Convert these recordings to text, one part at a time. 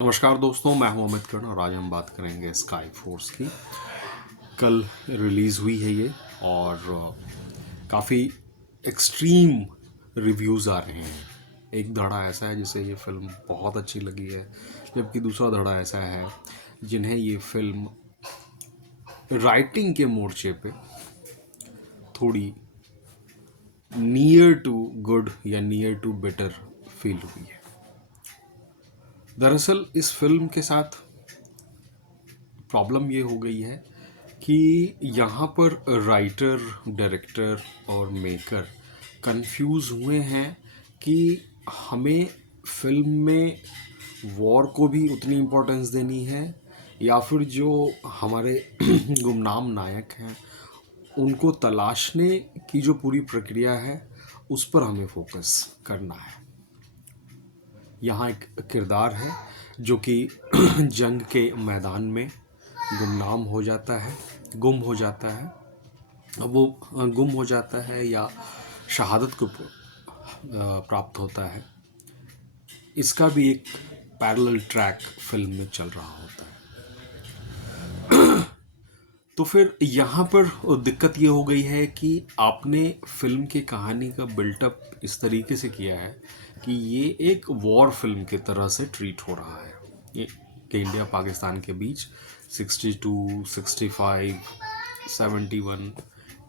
नमस्कार दोस्तों, मैं हूं अमित कर्ण और आज हम बात करेंगे स्काई फोर्स की। कल रिलीज़ हुई है ये और काफ़ी एक्सट्रीम रिव्यूज़ आ रहे हैं। एक धड़ा ऐसा है जिसे ये फिल्म बहुत अच्छी लगी है, जबकि दूसरा धड़ा ऐसा है जिन्हें ये फिल्म राइटिंग के मोर्चे पे थोड़ी नियर टू गुड या नियर टू बेटर फील हुई है। दरअसल इस फिल्म के साथ प्रॉब्लम ये हो गई है कि यहाँ पर राइटर, डायरेक्टर और मेकर कंफ्यूज हुए हैं कि हमें फिल्म में वॉर को भी उतनी इम्पोर्टेंस देनी है या फिर जो हमारे गुमनाम नायक हैं उनको तलाशने की जो पूरी प्रक्रिया है उस पर हमें फोकस करना है। यहाँ एक किरदार है जो कि जंग के मैदान में गुमनाम हो जाता है, गुम हो जाता है। अब वो गुम हो जाता है या शहादत को प्राप्त होता है, इसका भी एक पैरेलल ट्रैक फिल्म में चल रहा होता है। तो फिर यहाँ पर दिक्कत ये हो गई है कि आपने फिल्म की कहानी का बिल्टअप इस तरीके से किया है कि ये एक वॉर फिल्म की तरह से ट्रीट हो रहा है। ये कि इंडिया पाकिस्तान के बीच 62, 65, 71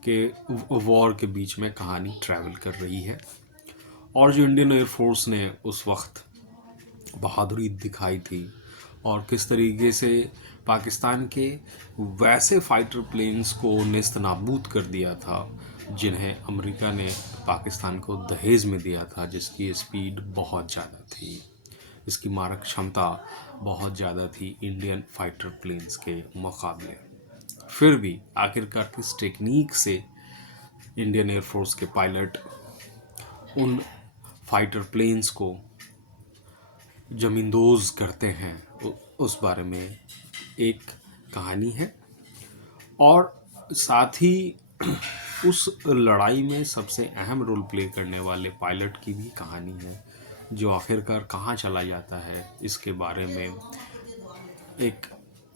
के वॉर के बीच में कहानी ट्रैवल कर रही है और जो इंडियन एयरफोर्स ने उस वक्त बहादुरी दिखाई थी और किस तरीके से पाकिस्तान के वैसे फाइटर प्लेन्स को नेस्त नाबूद कर दिया था जिन्हें अमेरिका ने पाकिस्तान को दहेज में दिया था, जिसकी स्पीड बहुत ज़्यादा थी, इसकी मारक क्षमता बहुत ज़्यादा थी इंडियन फाइटर प्लेन्स के मुकाबले। फिर भी आखिरकार किस टेक्निक से इंडियन एयरफोर्स के पायलट उन फाइटर प्लेन्स को जमींदोज करते हैं उस बारे में एक कहानी है और साथ ही उस लड़ाई में सबसे अहम रोल प्ले करने वाले पायलट की भी कहानी है जो आखिरकार कहाँ चला जाता है, इसके बारे में एक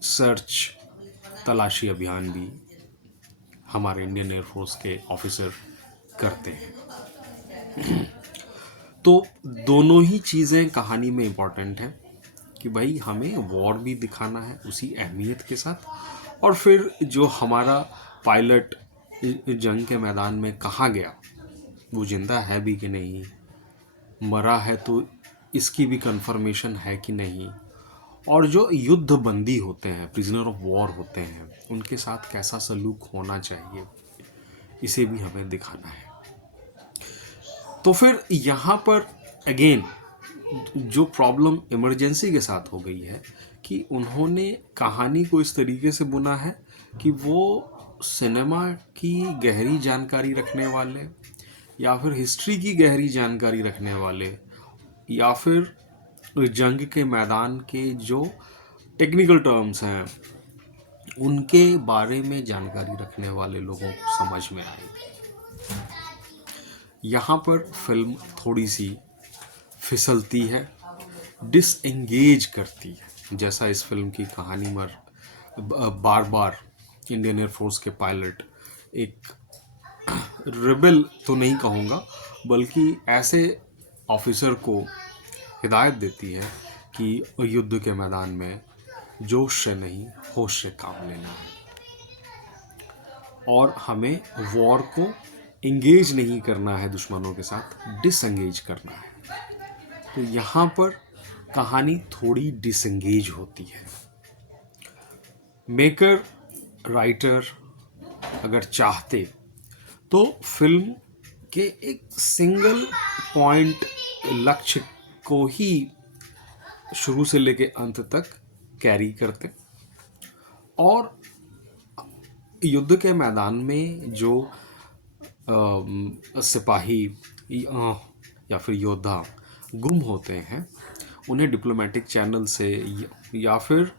सर्च तलाशी अभियान भी हमारे इंडियन एयरफोर्स के ऑफिसर करते हैं। तो दोनों ही चीज़ें कहानी में इम्पॉर्टेंट हैं कि भाई हमें वॉर भी दिखाना है उसी अहमियत के साथ, और फिर जो हमारा पायलट जंग के मैदान में कहाँ गया, वो जिंदा है भी कि नहीं, मरा है तो इसकी भी कंफर्मेशन है कि नहीं, और जो युद्ध बंदी होते हैं, प्रिजनर ऑफ वॉर होते हैं, उनके साथ कैसा सलूक होना चाहिए, इसे भी हमें दिखाना है। तो फिर यहाँ पर अगेन जो प्रॉब्लम इमरजेंसी के साथ हो गई है कि उन्होंने कहानी को इस तरीके से बुना है कि वो सिनेमा की गहरी जानकारी रखने वाले या फिर हिस्ट्री की गहरी जानकारी रखने वाले या फिर जंग के मैदान के जो टेक्निकल टर्म्स हैं उनके बारे में जानकारी रखने वाले लोगों को समझ में आए। यहाँ पर फिल्म थोड़ी सी फिसलती है, डिसएंगेज करती है, जैसा इस फिल्म की कहानी में बार बार इंडियन एयरफोर्स के पायलट एक रिबेल तो नहीं कहूँगा बल्कि ऐसे ऑफिसर को हिदायत देती है कि युद्ध के मैदान में जोश से नहीं होश से काम लेना है और हमें वॉर को इंगेज नहीं करना है, दुश्मनों के साथ डिसएंगेज करना है। तो यहाँ पर कहानी थोड़ी डिसएंगेज होती है। मेकर, राइटर अगर चाहते तो फिल्म के एक सिंगल पॉइंट लक्ष्य को ही शुरू से लेके अंत तक कैरी करते और युद्ध के मैदान में जो सिपाही या फिर योद्धा गुम होते हैं उन्हें डिप्लोमेटिक चैनल से या फिर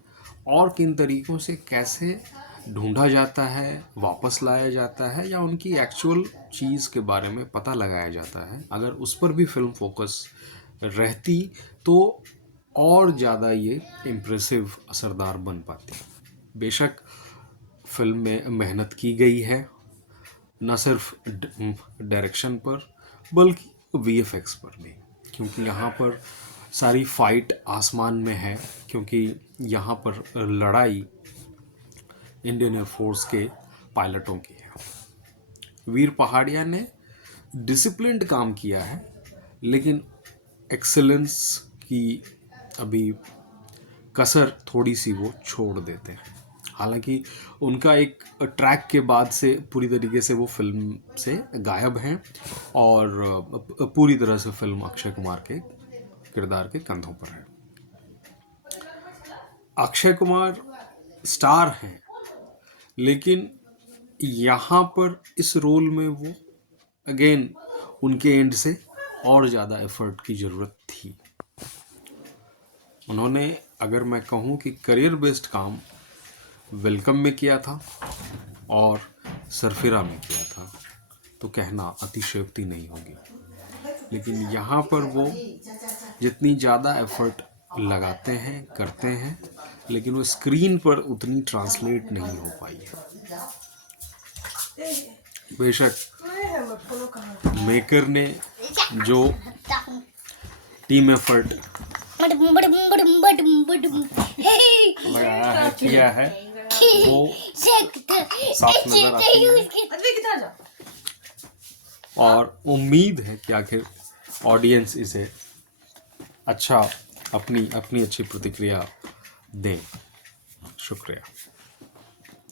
और किन तरीक़ों से कैसे ढूंढा जाता है, वापस लाया जाता है या उनकी एक्चुअल चीज़ के बारे में पता लगाया जाता है। अगर उस पर भी फिल्म फोकस रहती तो और ज़्यादा ये इम्प्रेसिव, असरदार बन पाती है। बेशक फिल्म में मेहनत की गई है, न सिर्फ डायरेक्शन पर बल्कि वीएफएक्स पर भी, क्योंकि यहाँ पर सारी फाइट आसमान में है, क्योंकि यहाँ पर लड़ाई इंडियन एयरफोर्स के पायलटों की है। वीर पहाड़िया ने डिसिप्लिन्ड काम किया है, लेकिन एक्सेलेंस की अभी कसर थोड़ी सी वो छोड़ देते हैं। हालांकि उनका एक ट्रैक के बाद से पूरी तरीके से वो फिल्म से गायब हैं और पूरी तरह से फिल्म अक्षय कुमार के किरदार के कंधों पर है। अक्षय कुमार स्टार हैं, लेकिन यहाँ पर इस रोल में वो अगेन उनके एंड से और ज़्यादा एफर्ट की ज़रूरत थी। उन्होंने, अगर मैं कहूँ कि करियर बेस्ड काम वेलकम में किया था और सरफिरा में किया था, तो कहना अतिशयोक्ति नहीं होगी। लेकिन यहाँ पर वो जितनी ज़्यादा एफर्ट लगाते हैं, करते हैं, लेकिन वो स्क्रीन पर उतनी ट्रांसलेट नहीं हो पाई है। बेशक मेकर ने जो टीम एफर्ट लगाया है, किया है, वो साफ नजर आती है और उम्मीद है कि आखिर ऑडियंस इसे अच्छा अपनी अच्छी प्रतिक्रिया दें। शुक्रिया।